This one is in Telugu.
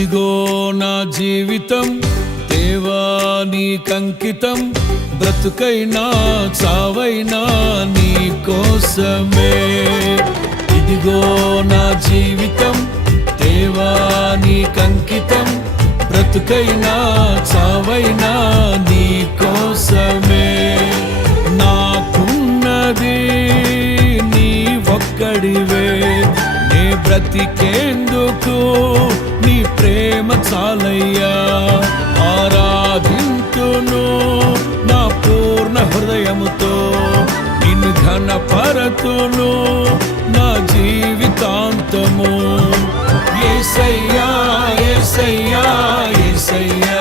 ఇదిగో నా జీవితం దేవా నీకంకితం, బ్రతుకైనా చావైనా నీ కోసమే. ఇదిగో నా జీవితం దేవా నీకంకితం, బ్రతుకైనా చావైనా నీ కోసమే. నాకున్నది నీ ఒక్కడివే, నే బ్రతికేందుకు నీ ప్రేమ చాలయ్యా. ఆరాధింతును నా పూర్ణ హృదయముతో, నిన్ను ఘనపరతును నా జీవితాంతము. యేసయ్యా యేసయ్యా యేసయ్యా